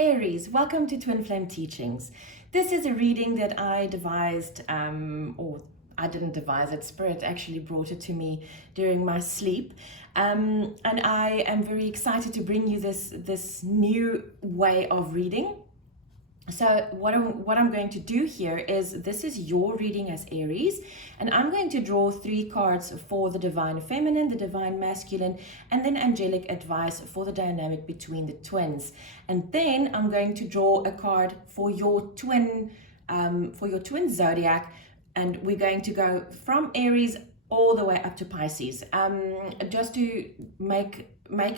Aries, welcome to Twin Flame Teachings. This is a reading that I devised, or I didn't devise it, Spirit actually brought it to me during my sleep. And I am very excited to bring you this new way of reading. So what I'm going to do here is, this is your reading as Aries, and I'm going to draw 3 cards for the Divine Feminine, the Divine Masculine, and then angelic advice for the dynamic between the twins. And then I'm going to draw a card for your twin zodiac, and we're going to go from Aries all the way up to Pisces. Just to make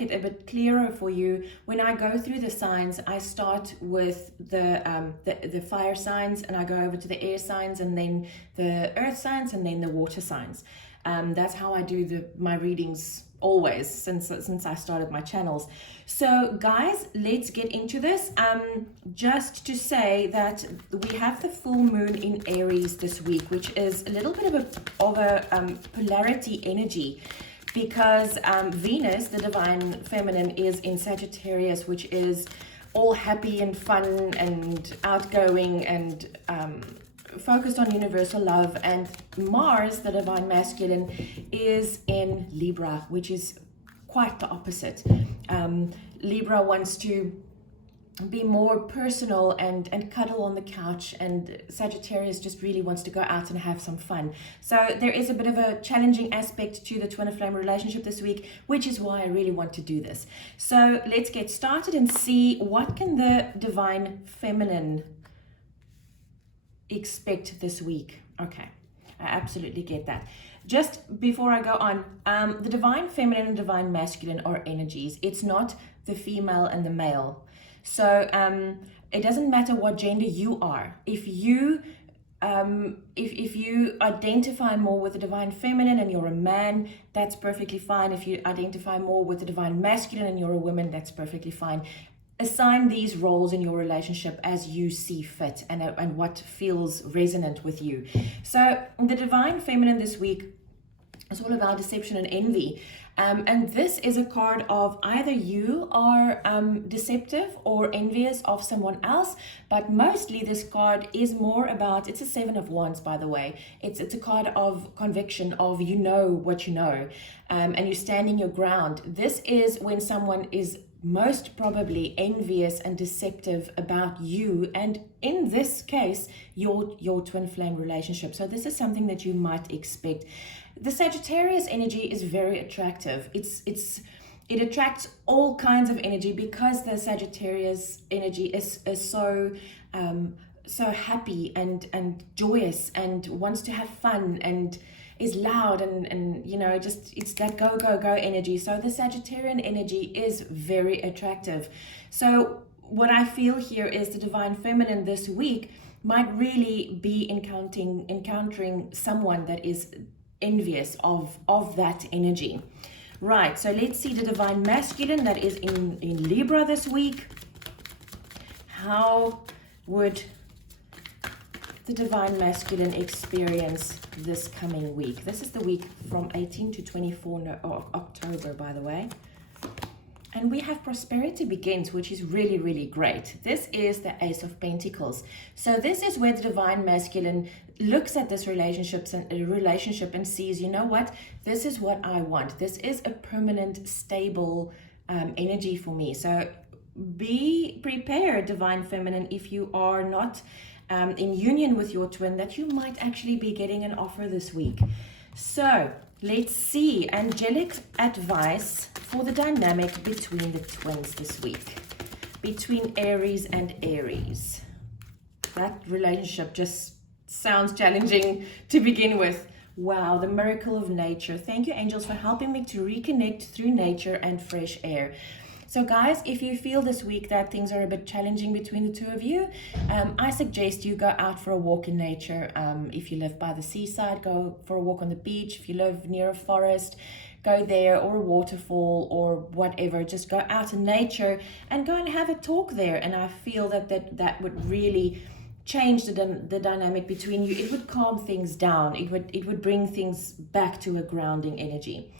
it a bit clearer for you, when I go through the signs, I start with the fire signs, and I go over to the air signs, and then the earth signs, and then the water signs. That's how I do my readings always since I started my channels. So guys, let's get into this. Just to say that we have the full moon in Aries this week, which is a little bit of a polarity energy, because Venus, the Divine Feminine, is in Sagittarius, which is all happy and fun and outgoing and focused on universal love, and Mars, the Divine Masculine, is in Libra, which is quite the opposite. Libra wants to be more personal and cuddle on the couch, and Sagittarius just really wants to go out and have some fun. So there is a bit of a challenging aspect to the twin flame relationship this week, which is why I really want to do this. So let's get started and see what can the Divine Feminine expect this week. Okay, I absolutely get that. Just before I go on, the Divine Feminine and Divine Masculine are energies. It's not the female and the male. So it doesn't matter what gender you are. If you identify more with the Divine Feminine and you're a man, that's perfectly fine. If you identify more with the Divine Masculine and you're a woman, that's perfectly fine. Assign these roles in your relationship as you see fit and what feels resonant with you. So the Divine Feminine this week is all about deception and envy. And this is a card of either you are deceptive or envious of someone else, but mostly this card is more about, it's a 7 of Wands, by the way. It's a card of conviction, of you know what you know, and you're standing your ground. This is when someone is most probably envious and deceptive about you, and in this case your twin flame relationship. So this is something that you might expect. The Sagittarius energy is very attractive. It attracts all kinds of energy, because the Sagittarius energy is so happy and joyous and wants to have fun and is loud and you know, just it's that go energy. So the Sagittarian energy is very attractive. So what I feel here is the Divine Feminine this week might really be encountering someone that is envious of that energy. Right, so let's see the Divine Masculine that is in Libra this week. How would the Divine Masculine experience this coming week? This is the week from 18 to 24 October, by the way. And we have Prosperity Begins, which is really, really great. This is the Ace of Pentacles. So this is where the Divine Masculine looks at this relationship and sees, you know what, this is what I want. This is a permanent, stable energy for me. So be prepared, Divine Feminine, if you are not in union with your twin, that you might actually be getting an offer this week. So let's see angelic advice for the dynamic between the twins this week, between Aries and Aries. That relationship just sounds challenging to begin with. Wow, the miracle of nature. Thank you, angels, for helping me to reconnect through nature and fresh air. So guys, if you feel this week that things are a bit challenging between the two of you, I suggest you go out for a walk in nature. If you live by the seaside, go for a walk on the beach. If you live near a forest, go there, or a waterfall or whatever. Just go out in nature and go and have a talk there. And I feel that would really change the dynamic between you. It would calm things down. It would bring things back to a grounding energy.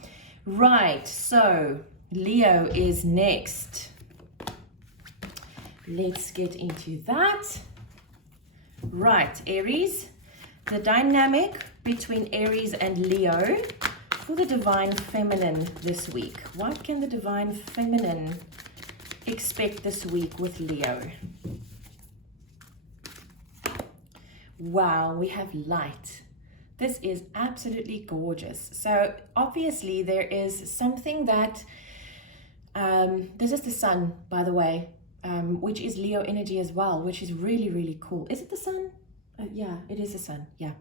Right, so Leo is next. let's get into that. Right, Aries, the dynamic between Aries and Leo for the divine feminine this week. What can the divine feminine expect this week with Leo? Wow, we have light. This is absolutely gorgeous. So obviously there is something that, this is the sun, by the way, which is Leo energy as well, which is really, really cool. Is it the sun? Yeah, it is the sun. Yeah.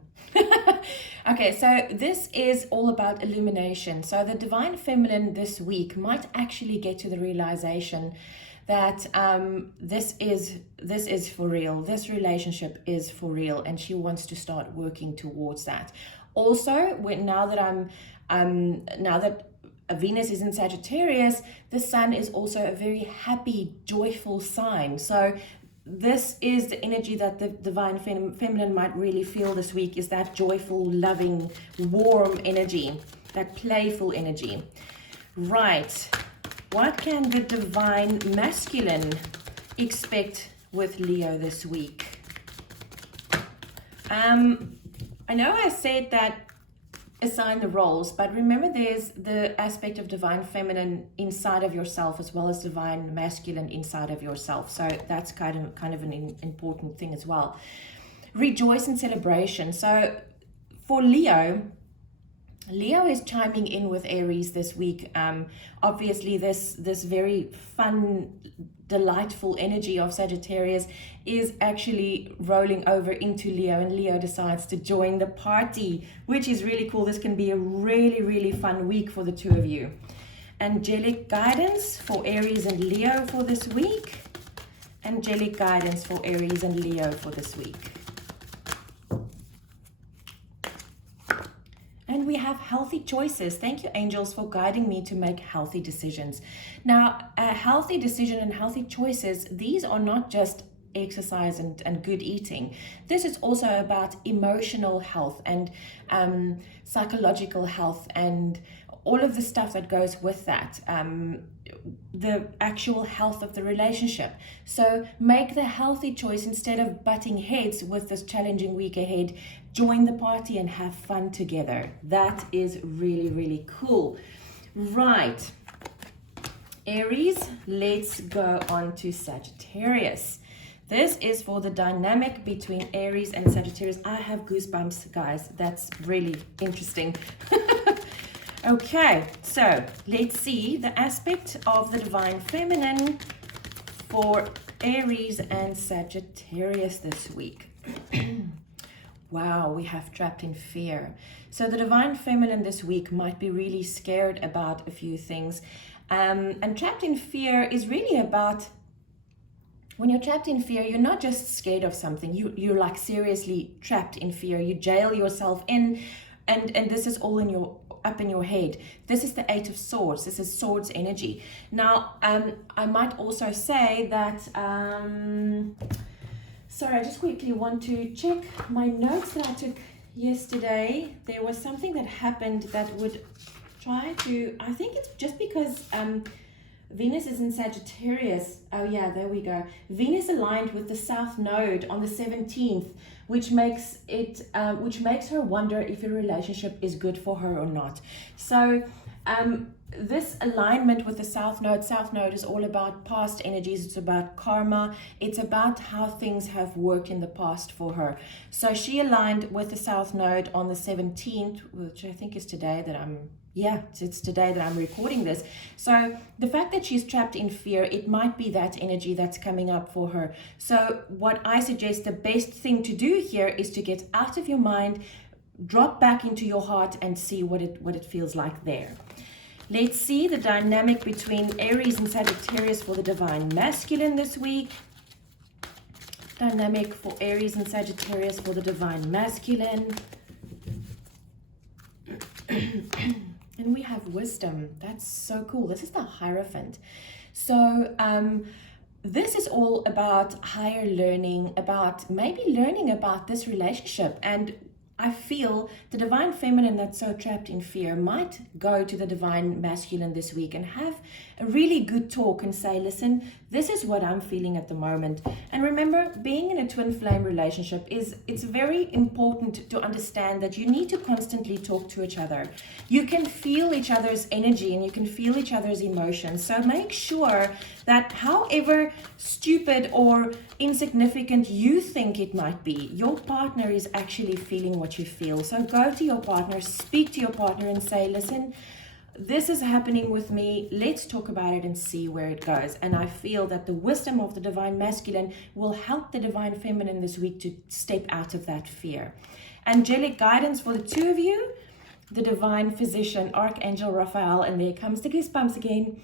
Okay, so this is all about illumination. So the divine feminine this week might actually get to the realization that this is for real. This relationship is for real, and she wants to start working towards that. Also, now that Venus is in Sagittarius, the sun is also a very happy, joyful sign. So this is the energy that the divine feminine might really feel this week, is that joyful, loving, warm energy, that playful energy. Right. What can the divine masculine expect with Leo this week? I know I said that assign the roles, but remember there's the aspect of divine feminine inside of yourself as well as divine masculine inside of yourself. So that's kind of an important thing as well. Rejoice in celebration. So for Leo is chiming in with Aries this week. Obviously this very fun, delightful energy of Sagittarius is actually rolling over into Leo, and Leo decides to join the party, which is really cool. This can be a really, really fun week for the two of you. Angelic guidance for Aries and Leo for this week. Angelic guidance for Aries and Leo for this week. And we have healthy choices. Thank you, angels, for guiding me to make healthy decisions. Now, a healthy decision and healthy choices, these are not just exercise and good eating. This is also about emotional health and psychological health and all of the stuff that goes with that. The actual health of the relationship. So make the healthy choice instead of butting heads with this challenging week ahead. Join the party and have fun together. That is really, really cool. Right. Aries, let's go on to Sagittarius. This is for the dynamic between Aries and Sagittarius. I have goosebumps, guys. That's really interesting. Okay, so let's see the aspect of the divine feminine for Aries and Sagittarius this week. Wow, we have trapped in fear. So the divine feminine this week might be really scared about a few things. And trapped in fear is really about, when you're trapped in fear, you're not just scared of something. You're like seriously trapped in fear. You jail yourself in, and this is all up in your head. This is the Eight of Swords. This is swords energy. Now, I might also say that, sorry, I just quickly want to check my notes that I took yesterday. There was something that happened that would try to, I think it's just because Venus is in Sagittarius. Oh yeah, there we go. Venus aligned with the South Node on the 17th, which makes her wonder if a relationship is good for her or not. So this alignment with the South Node is all about past energies. It's about karma. It's about how things have worked in the past for her. So she aligned with the South Node on the 17th, which I think is today that it's today that I'm recording this. So the fact that she's trapped in fear, it might be that energy that's coming up for her. So what I suggest, the best thing to do here is to get out of your mind, drop back into your heart and see what it feels like there. Let's see the dynamic between Aries and Sagittarius for the divine masculine this week. Dynamic for Aries and Sagittarius for the divine masculine. And we have wisdom. That's so cool. This is the Hierophant. So this is all about higher learning, about maybe learning about this relationship. And I feel the divine feminine that's so trapped in fear might go to the divine masculine this week and have a really good talk and say, listen, this is what I'm feeling at the moment. And remember, being in a twin flame relationship it's very important to understand that you need to constantly talk to each other. You can feel each other's energy and you can feel each other's emotions. So make sure that however stupid or insignificant you think it might be, your partner is actually feeling what you feel. So go to your partner, speak to your partner and say, listen, this is happening with me. Let's talk about it and see where it goes. And I feel that the wisdom of the divine masculine will help the divine feminine this week to step out of that fear. Angelic guidance for the two of you, the divine physician, Archangel Raphael, and there comes the goosebumps again.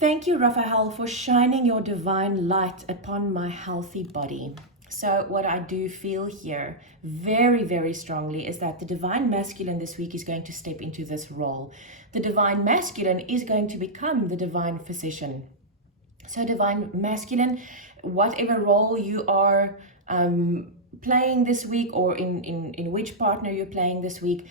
Thank you, Raphael, for shining your divine light upon my healthy body. So what I do feel here very, very strongly is that the divine masculine this week is going to step into this role. The divine masculine is going to become the divine physician. So divine masculine, whatever role you are playing this week, or in which partner you're playing this week,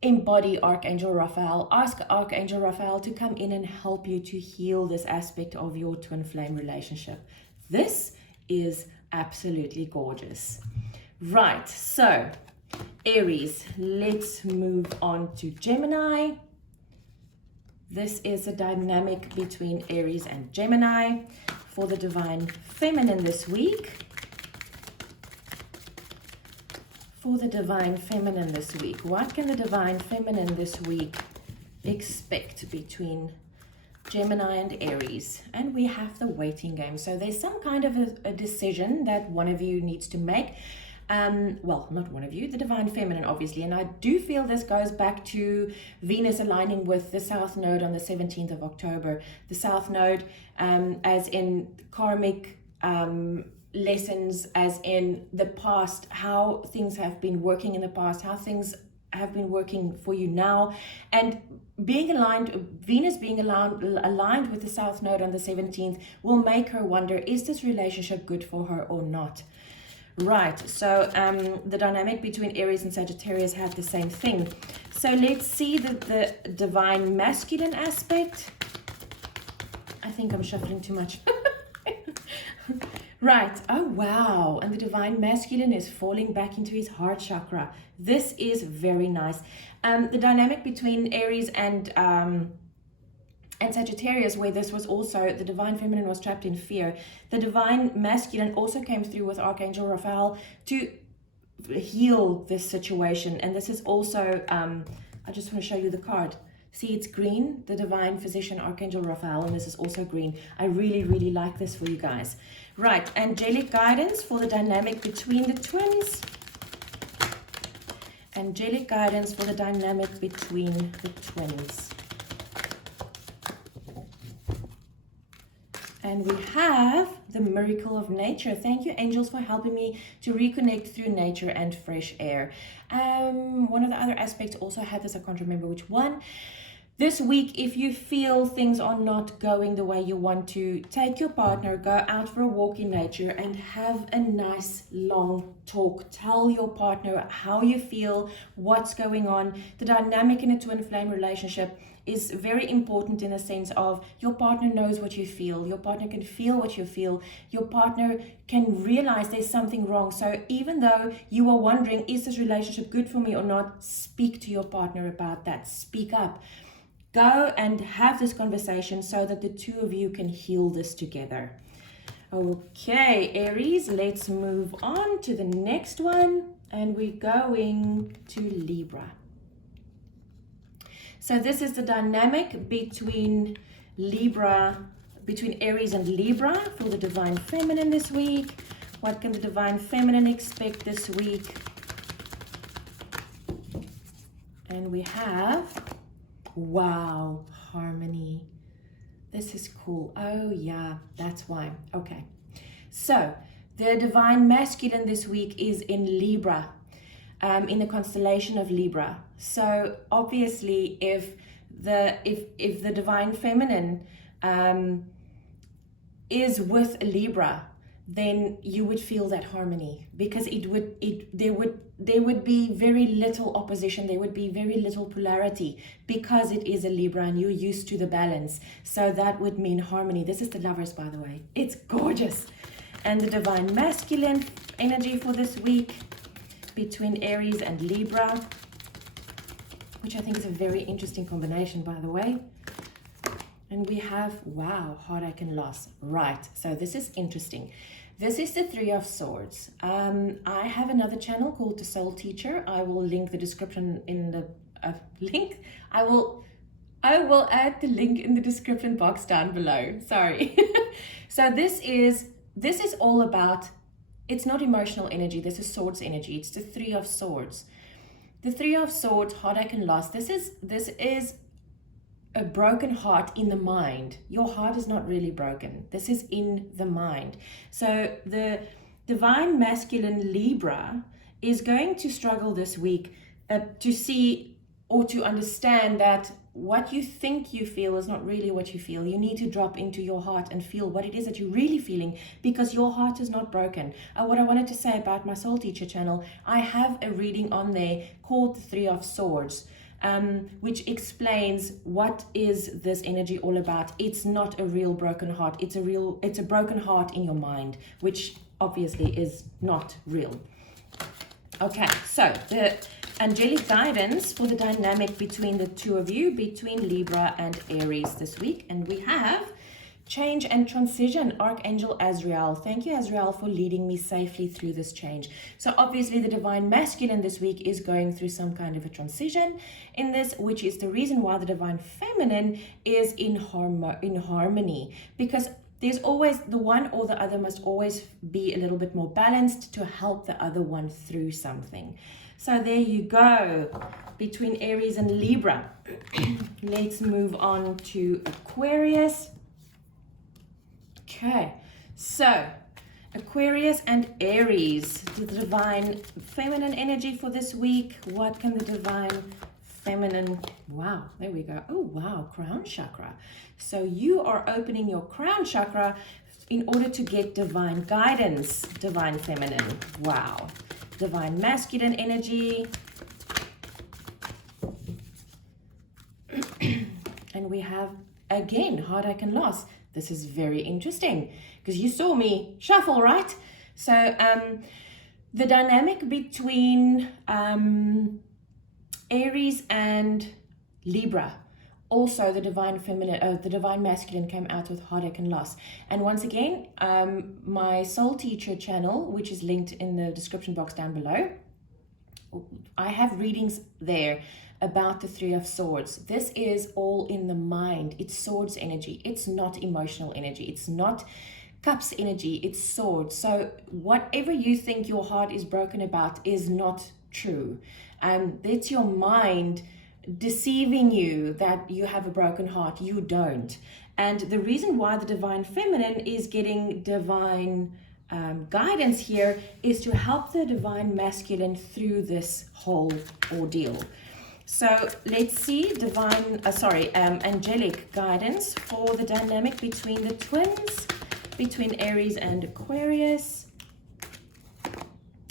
embody Archangel Raphael. Ask Archangel Raphael to come in and help you to heal this aspect of your twin flame relationship. This is absolutely gorgeous. Right, so Aries, let's move on to Gemini. This is a dynamic between Aries and Gemini for the divine feminine this week. For the divine feminine this week, what can the divine feminine this week expect between Gemini and Aries? And we have the waiting game. So there's some kind of a decision that one of you needs to make. Well, not one of you, the divine feminine, obviously. And I do feel this goes back to Venus aligning with the South Node on the 17th of October. The South Node, as in karmic lessons, as in the past, how things have been working in the past, how things have been working for you now, and being aligned, Venus being aligned with the South Node on the 17th will make her wonder, is this relationship good for her or not? Right, so the dynamic between Aries and Sagittarius have the same thing. So let's see the divine masculine aspect. I think I'm shuffling too much. Right, oh wow, and the divine masculine is falling back into his heart chakra. This is very nice. The dynamic between Aries and Sagittarius, where this was also, the divine feminine was trapped in fear. The divine masculine also came through with Archangel Raphael to heal this situation. And this is also, I just want to show you the card. See, it's green, the divine physician, Archangel Raphael, and this is also green. I really, really like this for you guys. Right, angelic guidance for the dynamic between the twins. Angelic guidance for the dynamic between the twins. And we have the miracle of nature. Thank you, angels, for helping me to reconnect through nature and fresh air. One of the other aspects also had this, I can't remember which one. This week, if you feel things are not going the way you want to, take your partner, go out for a walk in nature and have a nice long talk. Tell your partner how you feel, what's going on. The dynamic in a twin flame relationship is very important in the sense of your partner knows what you feel. Your partner can feel what you feel. Your partner can realize there's something wrong. So even though you are wondering, is this relationship good for me or not, speak to your partner about that. Speak up. Go and have this conversation so that the two of you can heal this together. Okay, Aries, let's move on to the next one. And we're going to Libra. So this is the dynamic between Aries and Libra for the divine feminine this week. What can the divine feminine expect this week? And we have, wow, harmony. This is cool. Oh yeah, that's why. Okay. So the divine masculine this week is in Libra, in the constellation of Libra. So obviously if the divine feminine is with Libra, then you would feel that harmony, because there would be very little opposition, there would be very little polarity, because it is a Libra and you're used to the balance. So that would mean harmony. This is the Lovers, by the way. It's gorgeous. And the divine masculine energy for this week between Aries and Libra, which I think is a very interesting combination, by the way. And we have, wow, heartache and loss. Right, so this is interesting. This is the Three of Swords. I have another channel called The Soul Teacher. I will link the description in the link. I will add the link in the description box down below. Sorry. So this is all about, it's not emotional energy. This is swords energy. It's the Three of Swords. The Three of Swords, heartache and loss. This is a broken heart in the mind. Your heart is not really broken. This is in the mind. So the divine masculine Libra is going to struggle this week to see or to understand that what you think you feel is not really what you feel. You need to drop into your heart and feel what it is that you're really feeling, because your heart is not broken. What I wanted to say about my Soul Teacher channel, I have a reading on there called the Three of Swords, which explains what is this energy all about. It's not a real broken heart. It's a broken heart in your mind, which obviously is not real. Okay, so the angelic guidance for the dynamic between the two of you, between Libra and Aries this week. And we have change and transition, Archangel Azrael. Thank you, Azrael, for leading me safely through this change. So obviously the divine masculine this week is going through some kind of a transition in this, which is the reason why the divine feminine is in harmony, because there's always the one or the other must always be a little bit more balanced to help the other one through something. So there you go, between Aries and Libra. Let's move on to Aquarius. Okay, so Aquarius and Aries, the divine feminine energy for this week. What can the divine feminine, wow, there we go. Oh, wow, crown chakra. So you are opening your crown chakra in order to get divine guidance, divine feminine. Wow. Divine masculine energy. And we have, again, heartache and loss. This is very interesting because you saw me shuffle, right? So the dynamic between Aries and Libra, also the divine feminine, the divine masculine came out with heartache and loss. And once again, my Soul Teacher channel, which is linked in the description box down below, I have readings there about the Three of Swords. This is all in the mind. It's swords energy. It's not emotional energy. It's not cups energy. It's swords. So whatever you think your heart is broken about is not true. It's your mind deceiving you that you have a broken heart. You don't. And the reason why the divine feminine is getting divine guidance here is to help the divine masculine through this whole ordeal. So let's see angelic guidance for the dynamic between the twins, between Aries and Aquarius.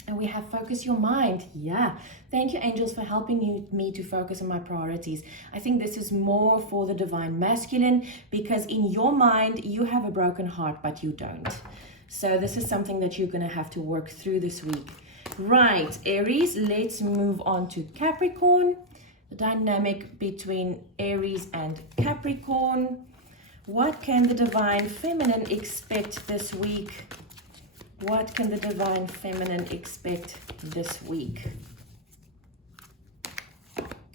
And we have focus your mind. Yeah, thank you, angels, for helping me to focus on my priorities. I think this is more for the divine masculine, because in your mind you have a broken heart, but you don't. So this is something that you're going to have to work through this week. Right, Aries, let's move on to Capricorn. The dynamic between Aries and Capricorn. What can the divine feminine expect this week? What can the divine feminine expect this week?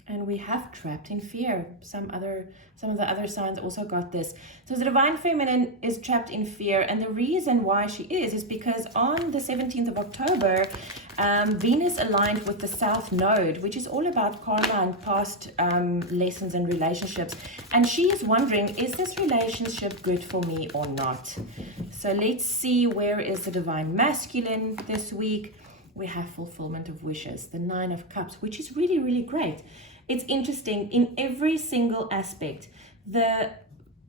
And we have trapped in fear. Some of the other signs also got this. So the divine feminine is trapped in fear, and the reason why she is because on the 17th of October, Venus aligned with the South Node, which is all about karma and past lessons and relationships. And she is wondering, is this relationship good for me or not? So let's see, where is the divine masculine this week? We have fulfillment of wishes, the Nine of Cups, which is really, really great. It's interesting in every single aspect. The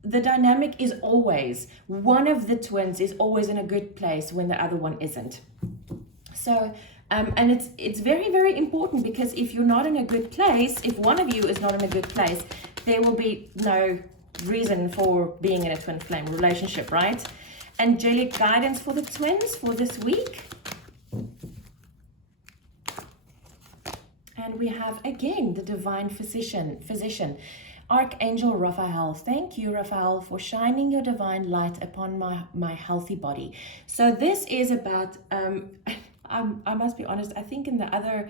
the dynamic is always, one of the twins is always in a good place when the other one isn't. So, and it's very, very important, because if you're not in a good place, if one of you is not in a good place, there will be no reason for being in a twin flame relationship, right? Angelic guidance for the twins for this week. And we have, again, the divine physician, Archangel Raphael. Thank you, Raphael, for shining your divine light upon my healthy body. So this is about, I must be honest, I think in the other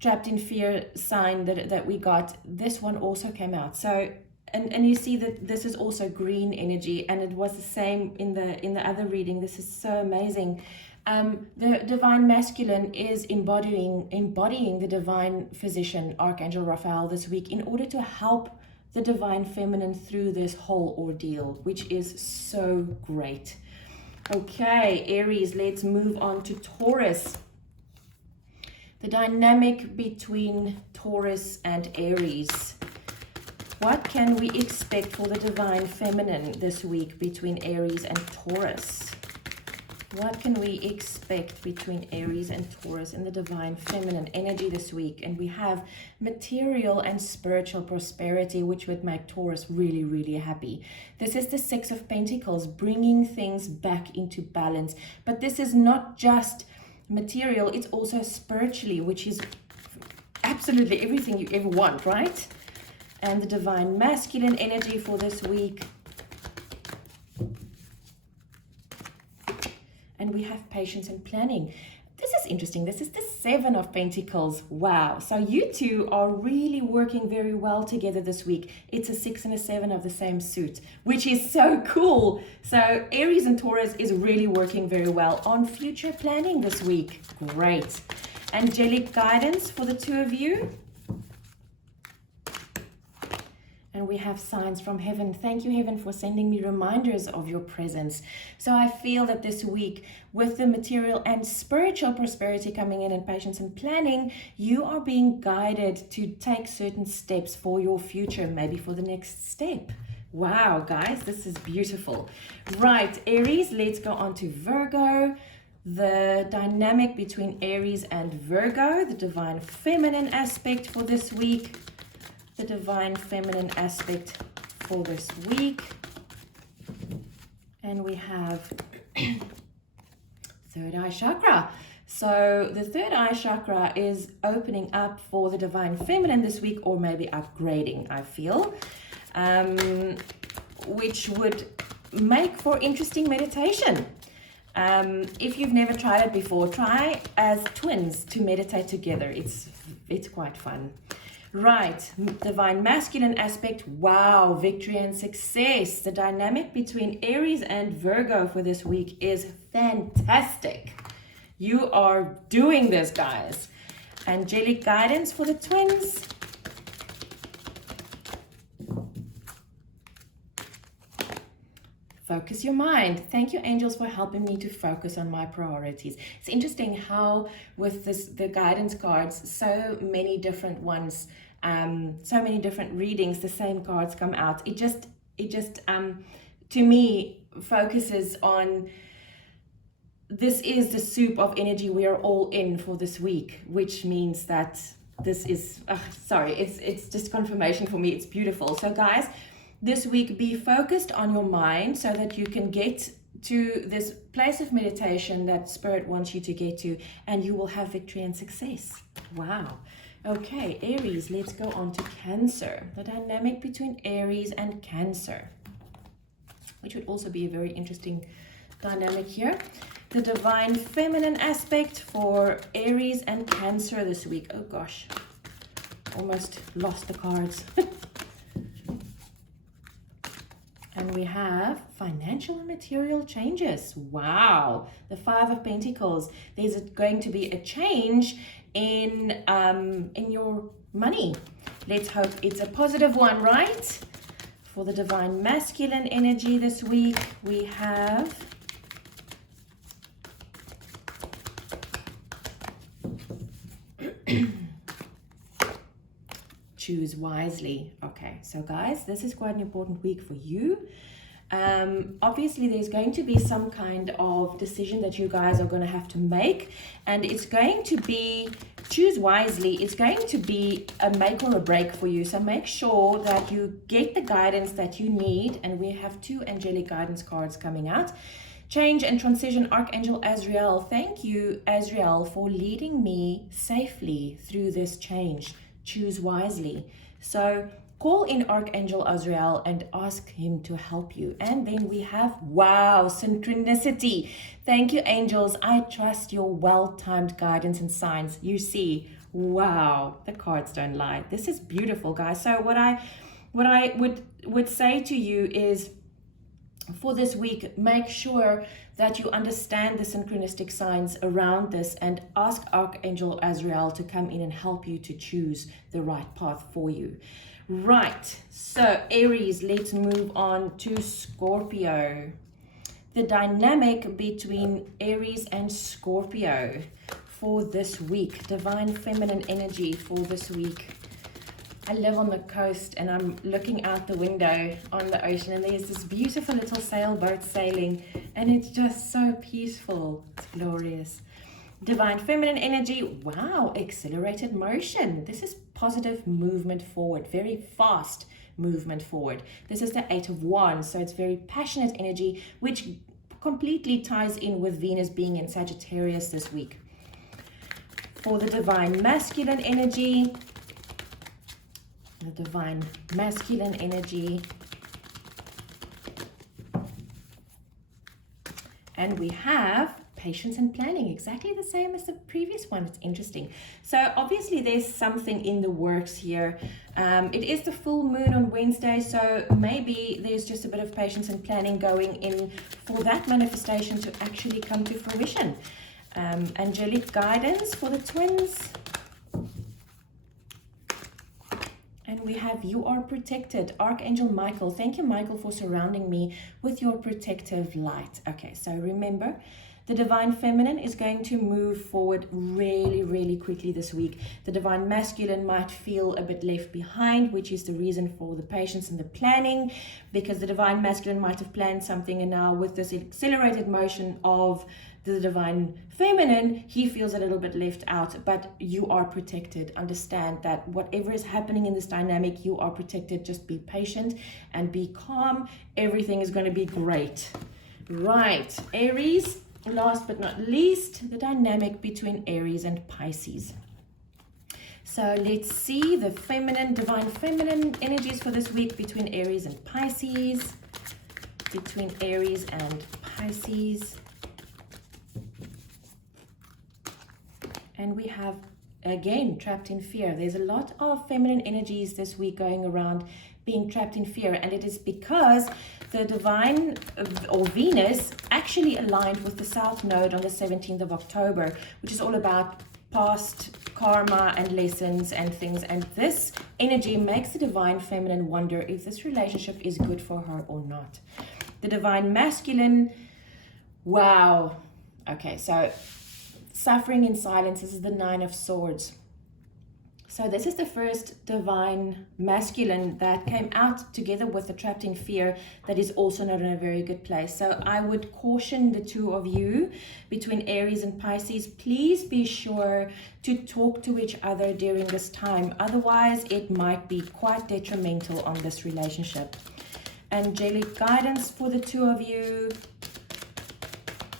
Trapped in Fear sign that we got, this one also came out. So, and you see that this is also green energy, and it was the same in the other reading. This is so amazing. The divine masculine is embodying the divine physician, Archangel Raphael, this week, in order to help the divine feminine through this whole ordeal, which is so great. Okay, Aries, let's move on to Taurus. The dynamic between Taurus and Aries. What can we expect for the divine feminine this week between Aries and Taurus? What can we expect between Aries and Taurus in the divine feminine energy this week? And we have material and spiritual prosperity, which would make Taurus really, really happy. This is the Six of Pentacles, bringing things back into balance. But this is not just material, it's also spiritually, which is absolutely everything you ever want, right? And the divine masculine energy for this week. And we have patience and planning. This is interesting. This is the Seven of Pentacles. Wow. So you two are really working very well together this week. It's a 6 and a 7 of the same suit, which is so cool. So Aries and Taurus is really working very well on future planning this week. Great. Angelic guidance for the two of you. And we have signs from heaven. Thank you, heaven, for sending me reminders of your presence. So I feel that this week, with the material and spiritual prosperity coming in and patience and planning, you are being guided to take certain steps for your future, maybe for the next step. Wow, guys, this is beautiful. Right, Aries, let's go on to Virgo. The dynamic between Aries and Virgo, the divine feminine aspect for this week. The divine feminine aspect for this week. And we have third eye chakra. So the third eye chakra is opening up for the divine feminine this week, or maybe upgrading, I feel, which would make for interesting meditation. If you've never tried it before, try as twins to meditate together. It's quite fun. Right, divine masculine aspect. Wow, victory and success. The dynamic between Aries and Virgo for this week is fantastic. You are doing this, guys. Angelic guidance for the twins. Focus your mind. Thank you, angels, for helping me to focus on my priorities. It's interesting how with the guidance cards, so many different ones, so many different readings, the same cards come out. It just to me focuses on, this is the soup of energy we are all in for this week, which means that this is, it's just confirmation for me. It's beautiful. So guys, this week, be focused on your mind so that you can get to this place of meditation that Spirit wants you to get to, and you will have victory and success. Wow. Okay, Aries, let's go on to Cancer. The dynamic between Aries and Cancer, which would also be a very interesting dynamic here. The divine feminine aspect for Aries and Cancer this week. Oh gosh, almost lost the cards. And we have financial and material changes. Wow. The Five of Pentacles. There's going to be a change in your money. Let's hope it's a positive one, right? For the divine masculine energy this week, we have choose wisely. Okay, so guys, this is quite an important week for you. Obviously there's going to be some kind of decision that you guys are going to have to make, and it's going to be choose wisely. It's going to be a make or a break for you, so make sure that you get the guidance that you need. And we have 2 angelic guidance cards coming out. Change and transition, Archangel Azrael. Thank you, Azrael, for leading me safely through this change. Choose wisely. So call in Archangel Azrael and ask him to help you. And then we have, wow, synchronicity. Thank you, angels. I trust your well-timed guidance and signs. You see, wow, the cards don't lie. This is beautiful, guys. So what I would say to you is, for this week, make sure that you understand the synchronistic signs around this and ask Archangel Azrael to come in and help you to choose the right path for you. Right, so Aries, let's move on to Scorpio. The dynamic between Aries and Scorpio for this week, divine feminine energy for this week. I live on the coast and I'm looking out the window on the ocean, and there's this beautiful little sailboat sailing, and it's just so peaceful. It's glorious. Divine feminine energy, wow, accelerated motion. This is positive movement forward, very fast movement forward. This is the 8 of Wands, so it's very passionate energy, which completely ties in with Venus being in Sagittarius this week. For the divine masculine energy, and we have patience and planning, exactly the same as the previous one. It's interesting. So obviously there's something in the works here. It is the full moon on Wednesday, so maybe there's just a bit of patience and planning going in for that manifestation to actually come to fruition. Angelic guidance for the twins. And we have, you are protected, Archangel Michael. Thank you, Michael, for surrounding me with your protective light. Okay, so remember, the divine feminine is going to move forward really, really quickly this week. The divine masculine might feel a bit left behind, which is the reason for the patience and the planning, because the divine masculine might have planned something, and now with this accelerated motion of the divine feminine, he feels a little bit left out. But you are protected. Understand that whatever is happening in this dynamic, you are protected. Just be patient and be calm. Everything is going to be great. Right, Aries, last but not least, the dynamic between Aries and Pisces. So let's see the feminine, divine feminine energies for this week between Aries and Pisces. Between Aries and Pisces. And we have, again, trapped in fear. There's a lot of feminine energies this week going around being trapped in fear. And it is because the divine, or Venus, actually aligned with the South Node on the 17th of October, which is all about past karma and lessons and things. And this energy makes the divine feminine wonder if this relationship is good for her or not. The divine masculine, wow. Okay, so suffering in silence. This is the 9 of Swords. So this is the first divine masculine that came out together with the trapped in fear that is also not in a very good place. So I would caution the two of you between Aries and Pisces, please be sure to talk to each other during this time. Otherwise, it might be quite detrimental on this relationship. Angelic guidance for the two of you.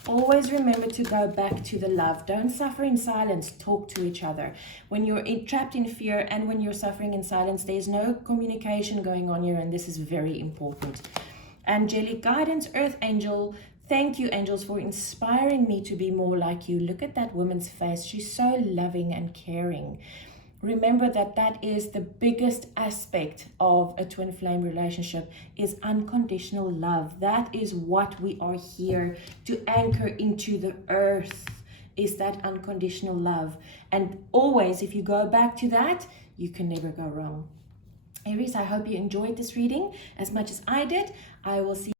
Always remember to go back to the love. Don't suffer in silence. Talk to each other. When you're trapped in fear and when you're suffering in silence, there's no communication going on here, and this is very important. Angelic guidance, Earth Angel. Thank you, angels, for inspiring me to be more like you. Look at that woman's face. She's so loving and caring. Remember that that is the biggest aspect of a twin flame relationship, is unconditional love. That is what we are here to anchor into the earth, is that unconditional love. And always, if you go back to that, you can never go wrong. Aries, I hope you enjoyed this reading as much as I did. I will see